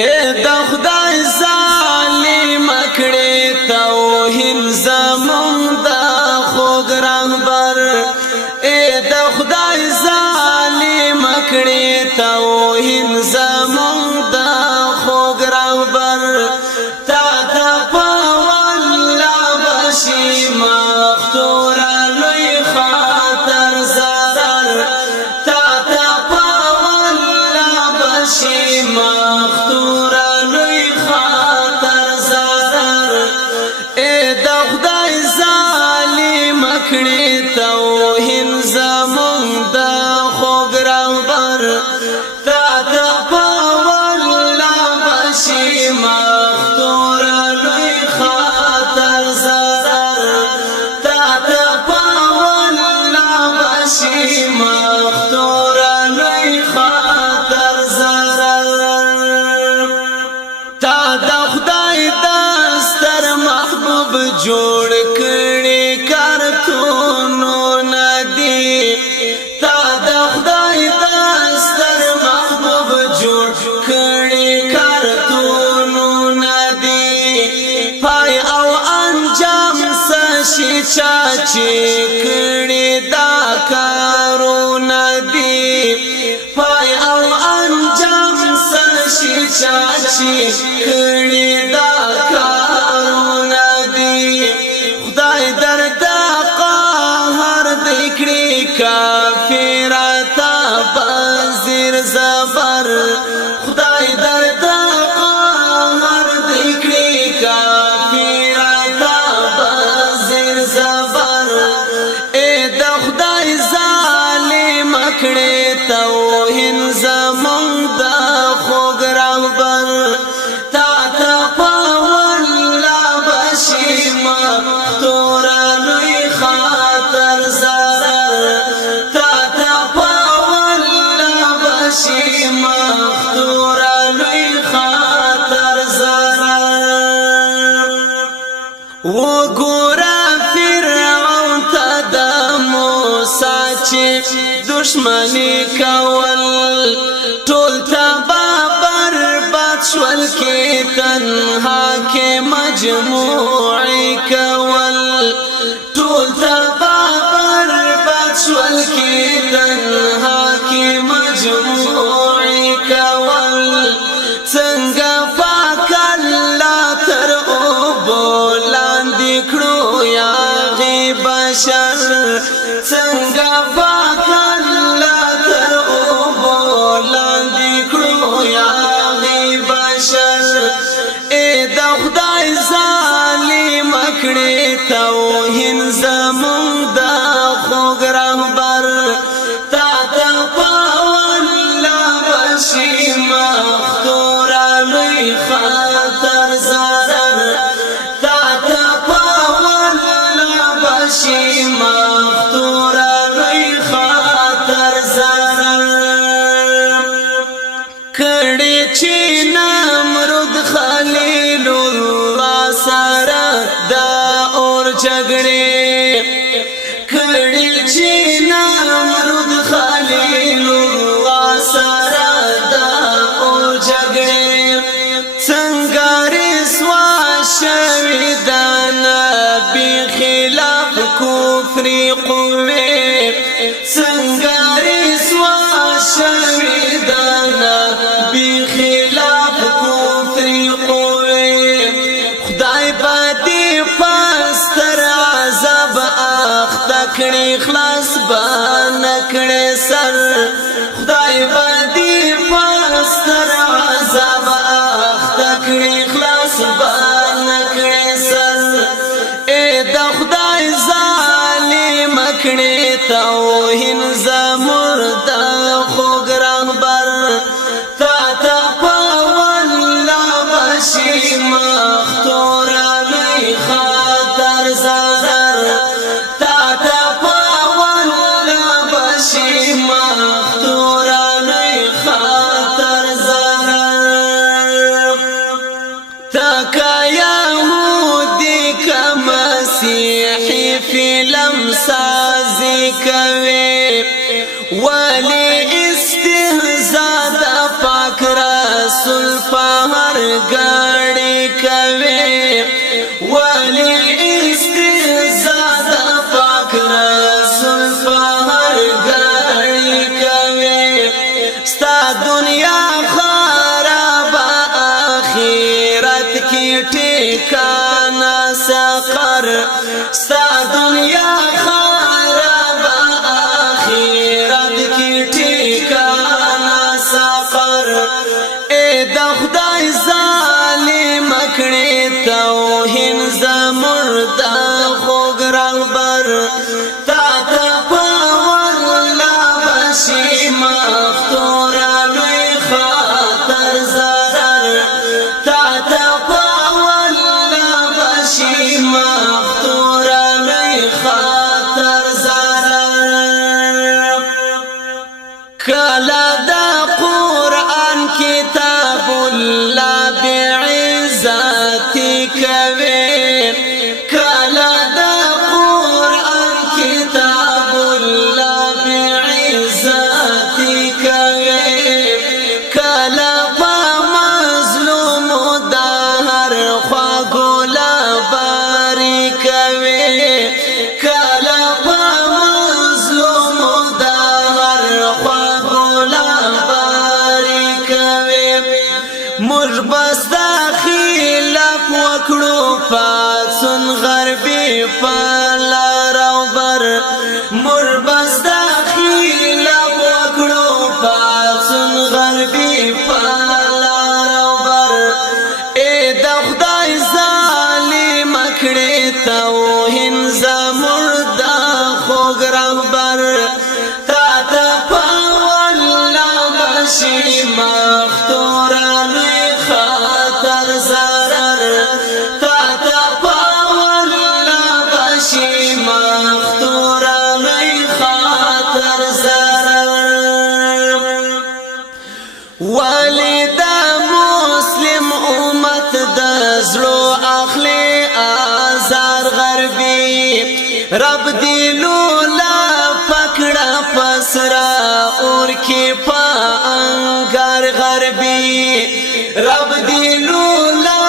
اے د خدای ظالم کړي توهین زمون د خوږ رهبر اے د خدای ظالم کړي توهین زمون د خوږ رهبر تا ته په والله بشي مختور لوی خاطر زرر تا ته په والله بشي مختور لوی خاطر زرر اے د خدای ظالم کړي توهین زمون د خوږ رهبر تا ته په والله بشي مختور لوی خاطر زرر تا ته په والله بشي مختور لوی خاطر زرر تا د خدای دستر محبوب جوړ کړي کارتونو ندی تا د خدای دستر محبوب جوړ کړي کارتونو ندی پای او انجام سشي چاچي کړي دا کارونه دي پای او انجام سشي چاچي کړي دا کارونه دي خدای درد قهر دکړي کافرتا بازیر زبر خدای درد قهر دکړي کافرتا بازیر زبر اے د خدای ظالم کړي توهین زمون د خوږ رهبر تا ته په والله بشي مختور لوی خاطر زرر تا ته په والله بشي مختور لوی خاطر زرر وګوره فرعون ته د موسی چې دشمنی کول ټول تبا برباد شول کې تنها کې مجموعي کول ټول تبا برباد شول کې تنها کې مجموعي کول څنګه پاک الله تر او بولاندې کړو یا غي بشر څنګه پاک الله تر او بولاندې کړو یا غي بشر اے د خدای ظالم کړي توهین زمون د خوږ رهبر تا ته په والله بشي مختور لوی خاطر زرر تا ته په والله بشي مختور لوی خاطر زرر کړي چې نمرود خلیل الله سره د اور جګړې کړي چې نمرود خلیل الله سره د اور جګړې څنګه رسوا شوي د نبي خلاف کفر قوي څنګه رسوا شوي د نبي خلاف کفر قوي خدای باندې پستر عذاب اخته کړي خلاص بنکړي سر خدای باندې پستر عذاب اخته کړي خلاص بنکړي سر اے د خدای ظالم کړي توهین زمون د خوږ رهبر تا ته په والله بشي مختور لوی خاطر زرر تا ته په والله بشي مختور لوی خاطر زرر تکا یهودی که مسیحی فلم سازی کوي ولی استهزاء د پاک رسول هر غړي کوي ولی استهزاء د پاک رسول په هر غړي کوي ستا دنیا خراب اخرت کی ټیکانا سقر ستا دنیا خراب اخرت کی ټیکانا سقر اے د خدای ظالم کړي توهین زمرد خوګ رهبر تا ته په والله بشي مختور لوی خاطر zarar تا ته په والله بشي مختور لوی خاطر zarar کلا دا قرآن کتاب الله بعزتی کوي کلا دا قرآن کتاب الله بعزتی کوي کلا په مظلوم د هر خوا ګلا باری کوي کلا په مظلوم د هر خوا ګلا باری کوي موږ بس خلاف وکړو پاسون غربي پلار او بر موږ بس خلاف وکړو پاسون غربي پلار او بر اے د خدای ظالم کړي توهین زمرد خوګ رهبر تا ته په والله بشي مختور لوی خاطر zarar تا ته په والله بشي مختور لوی خاطر zarar والد مسلم امت د زړه اخلي آزار غربي رب دی لولا پکړه پسرا اور کې په انګار غربي رب دی لولا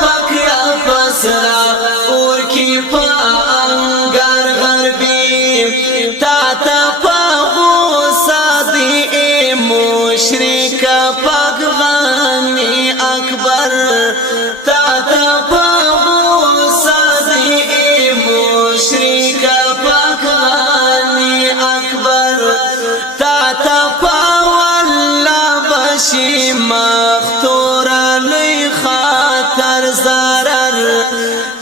پکړه پسرا اور کې په انګار غربي تا ته په غوسه دی مشرک پاک غنی اکبر تا ته په غوسه دی مشرک پاک غنی اکبر تا ته په والله بشي مختور لوی خاطر zarar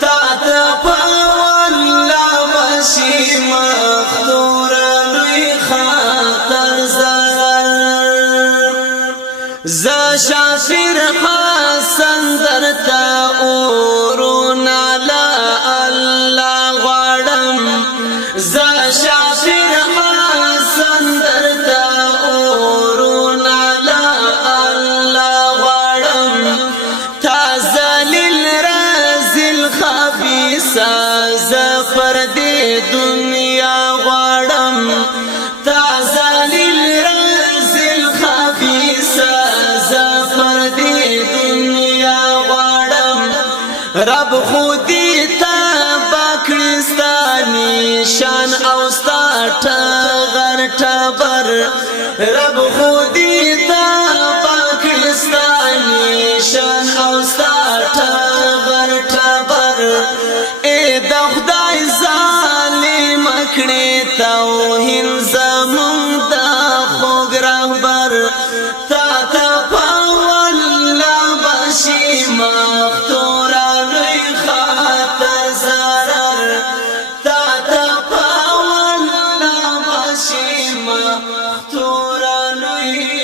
تا ته په والله بشي مختور لوی خاطر zarar ز شافر حسن درتا اورون علی الله غړم ز شافر حسن درتا اورون علی الله غړم تا ذلیل رزل خبيث زفر دې دنیا غړم تا ذلیل رزل خبيث زفر دې دنیا غړم رب خودی تا باکرستانی شان او ستا ټغر ټبر رب خودی تا باکرستانی شان او ستا ټغر ټبر اے د خدای ظالم کړي توهین زمون د خوګ رهبر تا ته په والله بشي مختور لوی خاطر zarar تا ته په والله بشي مختور لوی